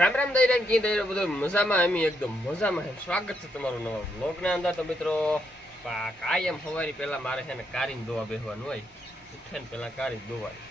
રામ રામ દઈ કી દઈ બધું મજામાં એમ એકદમ મજામાં છે. સ્વાગત છે તમારું નવા બ્લોગના અંદર. તો મિત્રો કાયમ સવારી પહેલા મારે છે ને કારીને દોવા બેસવાનું હોય. ઉઠે ને પહેલા કારી દોવાની.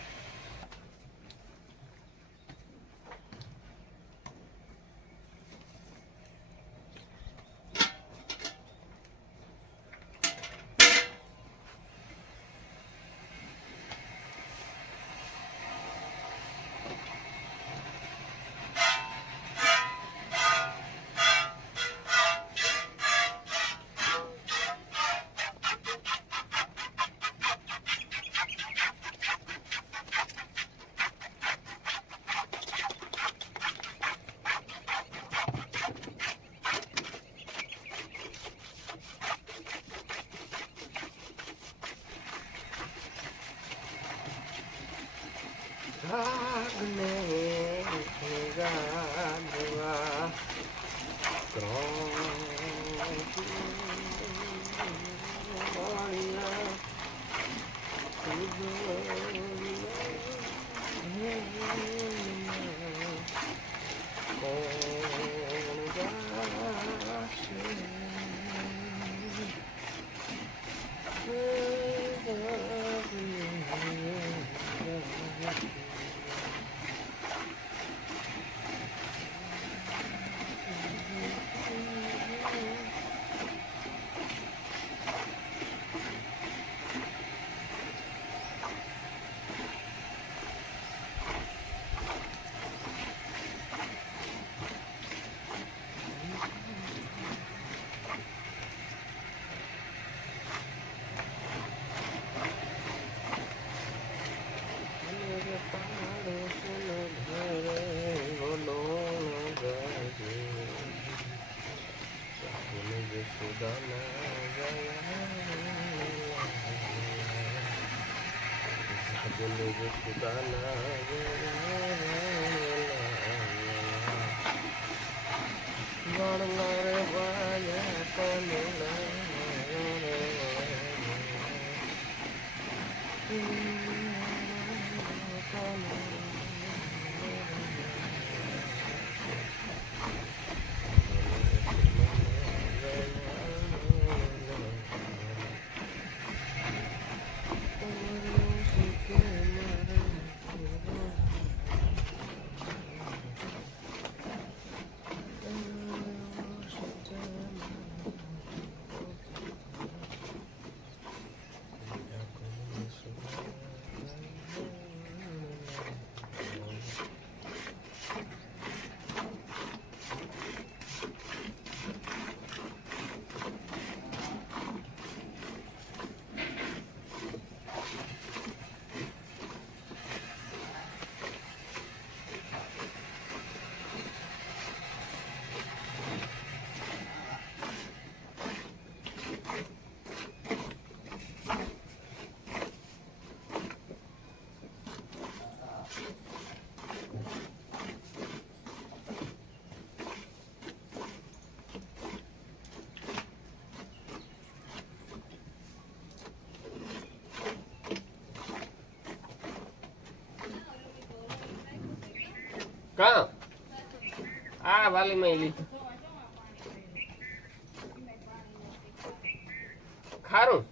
ભાગને ગાડવા કા આ વાલીમાં લીધું ખારું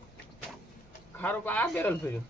ખારું આ બેરલ ફર્યું.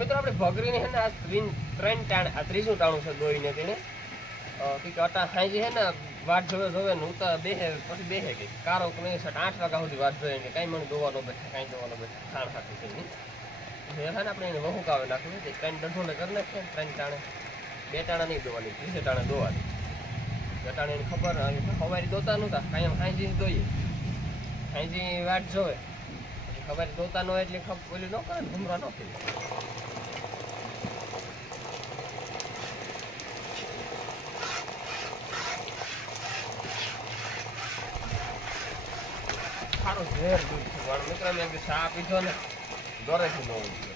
મિત્રો આપણે ભગરીને હે ને આ ત્રણ ટાણ આ ત્રીજું ટાણું છે દોઈને તેને કે અટા હાઈ છે ને વાટ જોવે ને ઉતા બેહે પછી બેહે કે કારો કે નહીં 8 વાગ્યા સુધી વાટ જોઈએ કે કાંઈ મને દોવાનો બેઠા કાંઈ દોવાનો બેઠા ખાણ ખાતું છે નહીં એટલે ને આપણે એને વહુ કાવે નાખવું છે 3 ડંઠોને કરી નાખીએ 3 ટાણે 2 ટાણા નહીં દોવાની 30 ટાણે દોવાની 2 ટાણે એને ખબર સવારી દોતા નહોતા કાંઈ હાંજી દોઈએ હાંજી વાટ જોવે પછી સવારી દોતા ન હોય એટલે ઓલી ન કરે ઘૂમરા ન થઈ સારું ઝેર દૂધ છે મારો મિત્ર મેં ચા પીધો ને દોરેથી ન હોય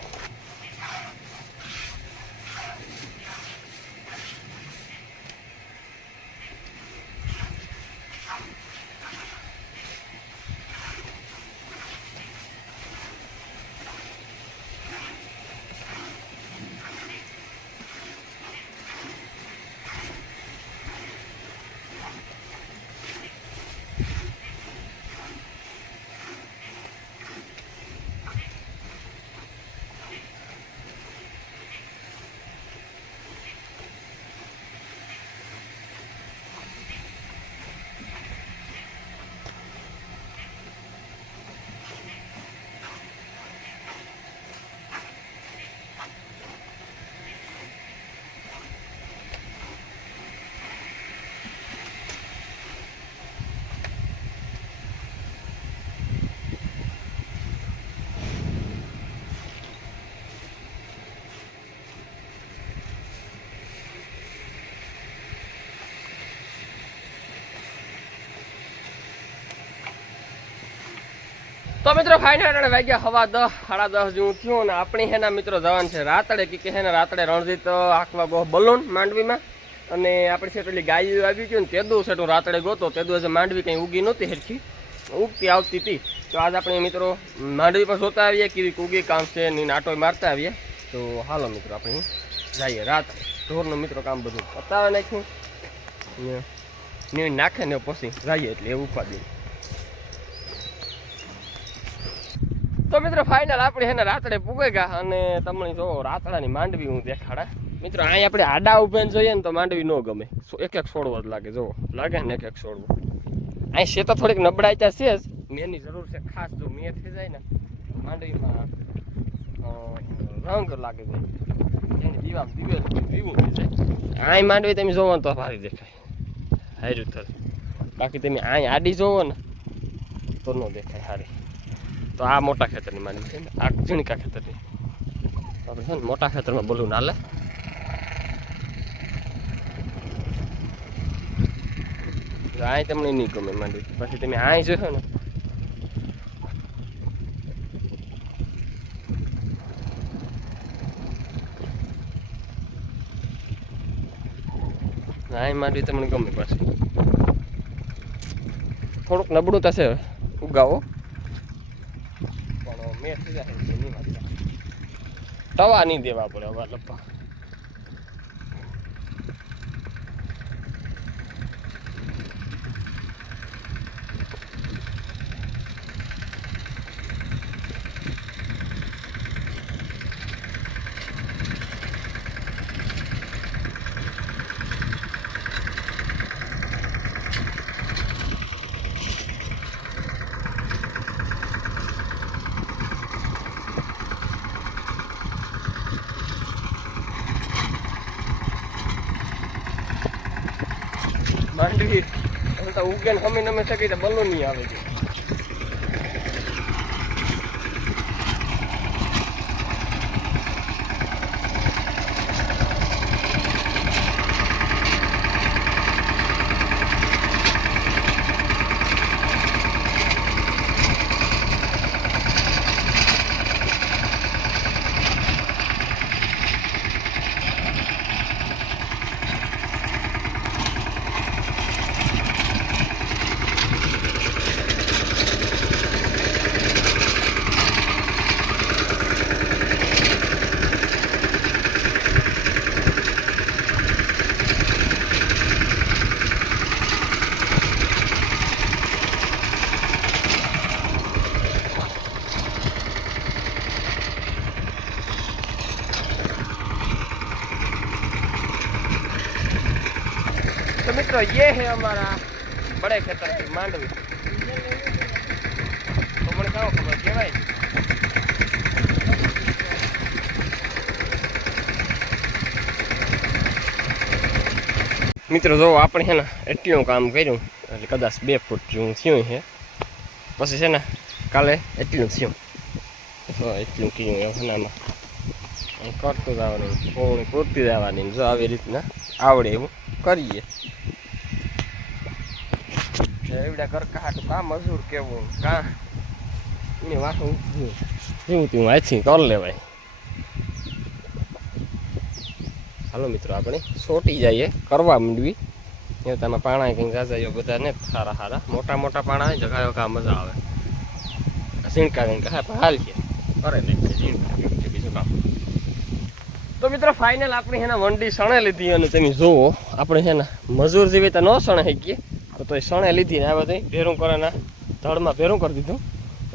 તો મિત્રો ફાઇનલ વાગ્યા હવા 10 સાડા 10 જેવું થયું ને આપણી હેના મિત્રો જવાન છે રાતડે કે હેને રાતડે રણજીત આખવા ગો બલૂન માંડવીમાં અને આપણે છે પેલી ગાયું આવી ગયું ને તેદું છે તો રાતડે ગોતો તેદું હશે માંડવી કંઈ ઉગી નહોતી હેરખી ઉગતી આવતી હતી તો આજ આપણે મિત્રો માંડવી પર જોતા આવીએ કેવી ઉગી કામ છે ની નાટો મારતા આવીએ તો હાલો મિત્રો આપણે જઈએ રાત ઢોરનું મિત્રો કામ બધું પતાવે નાખ્યું ને નાખે ને પછી જઈએ એટલે એવું ઉપાડી તો મિત્રો ફાઇનલ આપણે હેને રાતડે પૂગે ગયા અને તમને જો રાતડાની માંડવી હું દેખાડા મિત્રો અહીં આપણે આડા ઉભેને જોઈએ ને તો માંડવી ન ગમે એક એક છોડવો જ લાગે જો લાગે ને એક એક છોડવો અહીં છે તો થોડીક નબળાઈ ત્યાં છે જ મેની જરૂર છે ખાસ જો મેં થઈ જાય ને માંડવીમાં રંગ લાગે જાય એની દીવા દીવું થઈ જાય અહીં માંડવી તમે જોવો ને તો સારી દેખાય હાર્યું થશે બાકી તમે અહીં આડી જોવો ને તો ન દેખાય સારી તો આ મોટા ખેતરની માંડવી છે ને આ ઝીણકા ખેતરની આપણે છે ને મોટા ખેતરમાં બોલું ના લે અહીં તમને નહીં ગમે માંડવી પછી તમે અહીં જોશો ને અહીં માંડવી તમને ગમે પાછી થોડુંક નબળું થશે ઉગાવો તવા નહીં દેવા પડે હવે લપા માંડવી તો ઉગે ને હમી નમે શકી તો બલો નહીં આવે છે तो मित्रों ये है हमारा બળે ખેતર માંડવી તો મને કાવ ખબર કહેવાય. મિત્રો જો આપણે છે ને એટલું કામ કર્યું એટલે કદાચ 2 ફૂટ જેવું થયું છે. પછી છે ને કાલે એટલું થયું એટલું કર્યું એનામાં કરતું જવાનું પૂર્ણ પૂરતી જવાની જો આવી રીતના આવડે એવું કરીએ. એવડા કરકાટું કામ મજૂર કેવું કાં એની વાતો જેવું તું આથી કરી લેવાય. હાલો મિત્રો આપણે સોટી જઈએ કરવા માંડવી. એ તમે પાણા કંઈક જાજાયો બધા ને સારા સારા મોટા મોટા પાણા જગાયો કા મજા આવે. ઝીણકા કંઈક હાલ છે કરે ને ઝીણકા બીજું કામ. તો મિત્રો ફાઇનલ આપણે છે ને વંડી સણે લીધી અને તમે જુઓ આપણે છે ને મજૂર જેવી તો ન સણે શકીએ તો એ સણે લીધી ને આ બધું ભેરું કરેના ધડમાં ભેરું કરી દીધું.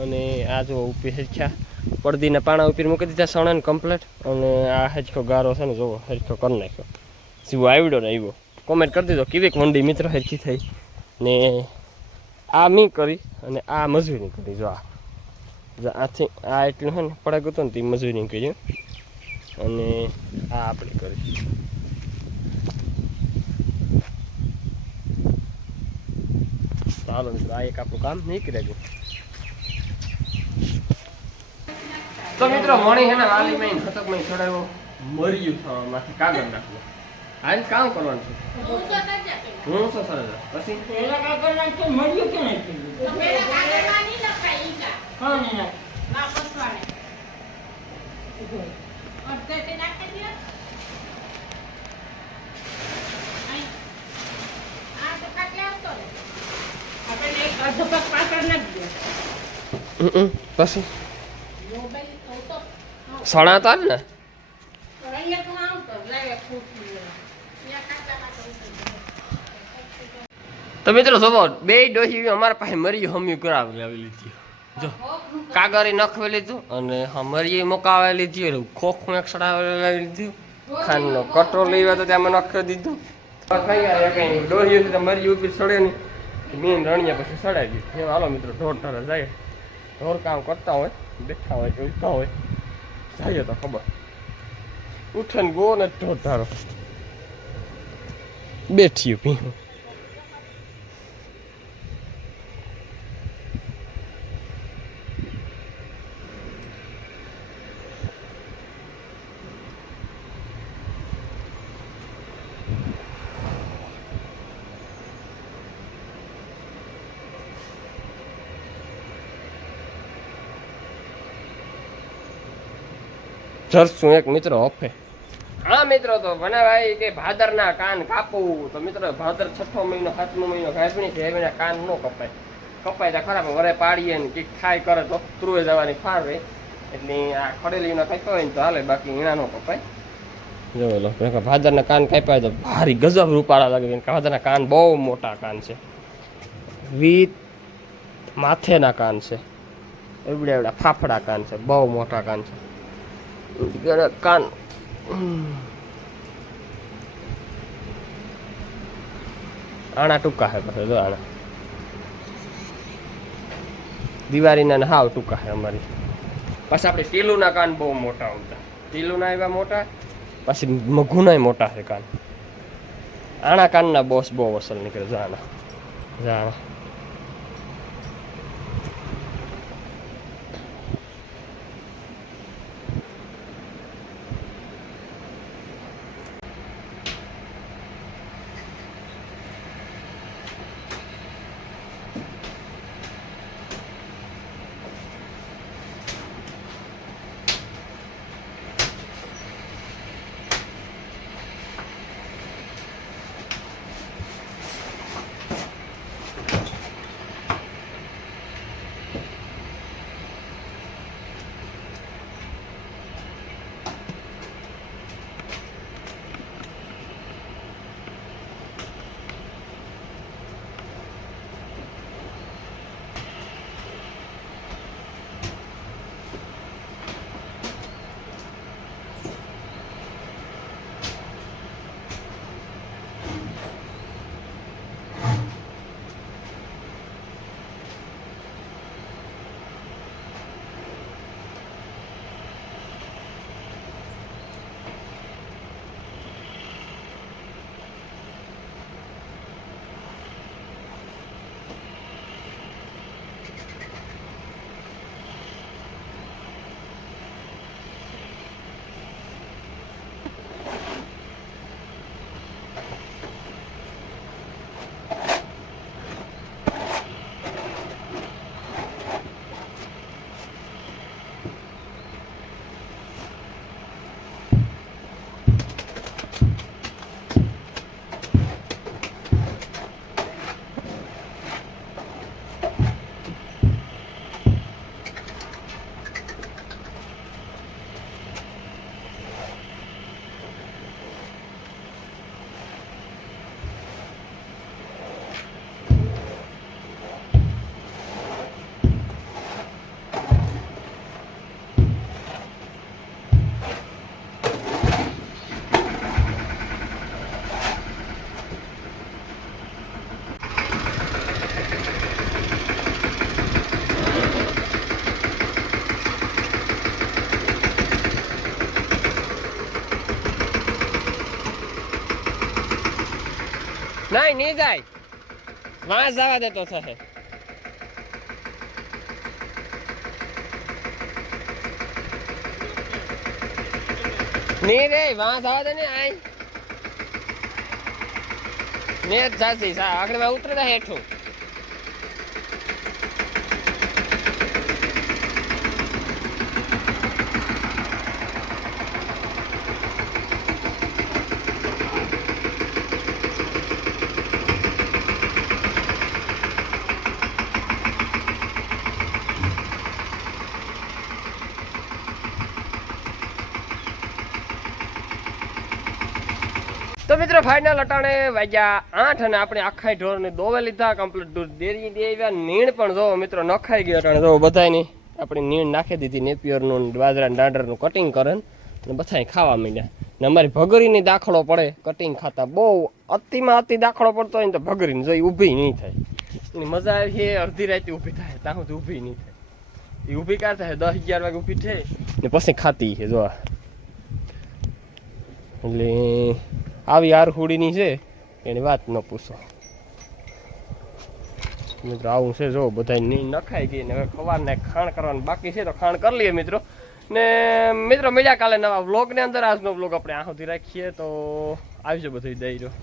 અને આ જો ઉપી હેરખ્યા પડદીને પાણા ઉપર મૂકી દીધા સણે ને કમ્પ્લેટ. અને આ હેરખો ગારો છે ને જુઓ હેરખો કરી નાખ્યો જેવો આવડ્યો ને એવો કોમેન્ટ કરી દીધો કેવીક વંડી મિત્રો હેરખી થઈ ને આ મી કરી અને આ મજૂરી કરી. જો આથી આ એટલું છે ને પડાક હતું ને તે મજૂરી કર્યું અને આ આપણે કરી. ચાલો મિત્રો આ એક આપણું કામ નીકળી ગયું. તો મિત્રો મણી હે ને વાલી માં ખતક માં છોડાયો મર્યું થવામાંથી કાગળ નાખવું. આને કામ કરવાનું છે હું શું કરે પછી પેલા કાગળ નાખતો મર્યું કે નહીં તો પેલા કાગળ માં નહીં લખાય ઈકા હા નહીં ના પસવાડે અડધે તે નાખી દે આ તો કાટલે આવતો ને આપણે એક અડધો પગ પાછળ નાખી દે પછી મોબાઈલ તો સણાતા ને અહીંયા તો આવતો લાગે ફૂટી તો મિત્રો જોવો બે ડોહી અમારા પાસે મરી હમ્યું કરાવી લાવી લીધી. જો કાગરે નખવી લીધું અને મરી મુકાવી લીધી ખોખું એક સડાવી લાવી લીધું. ખાંડનો કટરો લેવા તો ત્યાં નખી દીધું. કઈ ડોહી મરી ઉપર સડે નહીં મેન રણિયા પછી સડાવી દીધું. હાલો મિત્રો ઢોર ઢારે જાય ઢોર કામ કરતા હોય બેઠા હોય કે ઉઠતા હોય જાય તો ખબર ઉઠે ને ગો ને ઢોર ઢારો બેઠ્યું પીવું. જરશું એક મિત્રો હફે. હા મિત્રો તો બનાવાય કે ભાદરના કાન કાપવું. તો મિત્રો ભાદર 6ઠો મહિનો 7મો મહિનો કાપણી છે એના કાન ન કપાય. કપાય તો ખરાબ વરે પાડીએ ને કંઈક ખાય કરે તો ત્રુવે જવાની ફાર રહે એટલે આ ખડેલીનો કાપ્યો હોય ને તો હાલે બાકી ઈણા ન કપાય. જો લો ભાદરના કાન કાપ્યા તો ભારી ગજબ રૂપાળા લાગે. ભાદરના કાન બહુ મોટા કાન છે વીત માથેના કાન છે એવડા એવડા ફાફડા કાન છે બહુ મોટા કાન છે કાન. આણા ટૂંકા છે પછી જો આણા દિવાળીના હાવ ટૂંકા છે અમારી. પછી આપણે ટીલુના કાન બહુ મોટા હોતા ટીલુના એવા મોટા પછી મઘુના મોટા છે કાન. આણા કાનના બોસ બહુ અસલ નીકળે જાણા જાણા. નહીં જાય વાં જવા દે તો થશે નહીં રે વાં જવા દે ને આઈ ને જાતી આગળ ઉતરે જાય હેઠું તો મિત્રો ફાઇનલ અટાણે વાગ્યા 8 અને આપણે આખા ઢોરને દોવે લીધા કમ્પ્લીટ દૂધ ડેરી દે આવ્યા નીણ પણ જો મિત્રો નખાઈ ગયો અટાણે જો બધાની આપણી નીણ નાખી દીધી નેપિયરનું બાજરા દાંડરનું કટિંગ કરે ને બધા ખાવા માંડ્યા ને અમારી ભગરીની દાખલો પડે કટિંગ ખાતા બહુ અતિમાં અતિ દાખલો પડતો હોય ને તો ભગરીને જોઈ ઊભી નહીં થાય એની મજા આવી છે અડધી રાતે ઊભી થાય ત્યાં સુધી ઊભી નહીં થાય એ ઊભી ક્યાં થાય 10-11 વાગે ઊભી થાય ને પછી ખાતી છે જો એટલે આવી આરહુડીની છે એની વાત ન પૂછો મિત્રો આવું છે જો બધા નહીં નખાઈ ગઈ ને હવે ખવારને ખાણ કરવાનું બાકી છે તો ખાણ કરી લઈએ મિત્રો ને મિત્રો મળ્યા કાલે નવા વ્લોગની અંદર આજનો વ્લોગ આપણે આ સુધી રાખીએ તો આવી છે બધું દઈ રહ્યો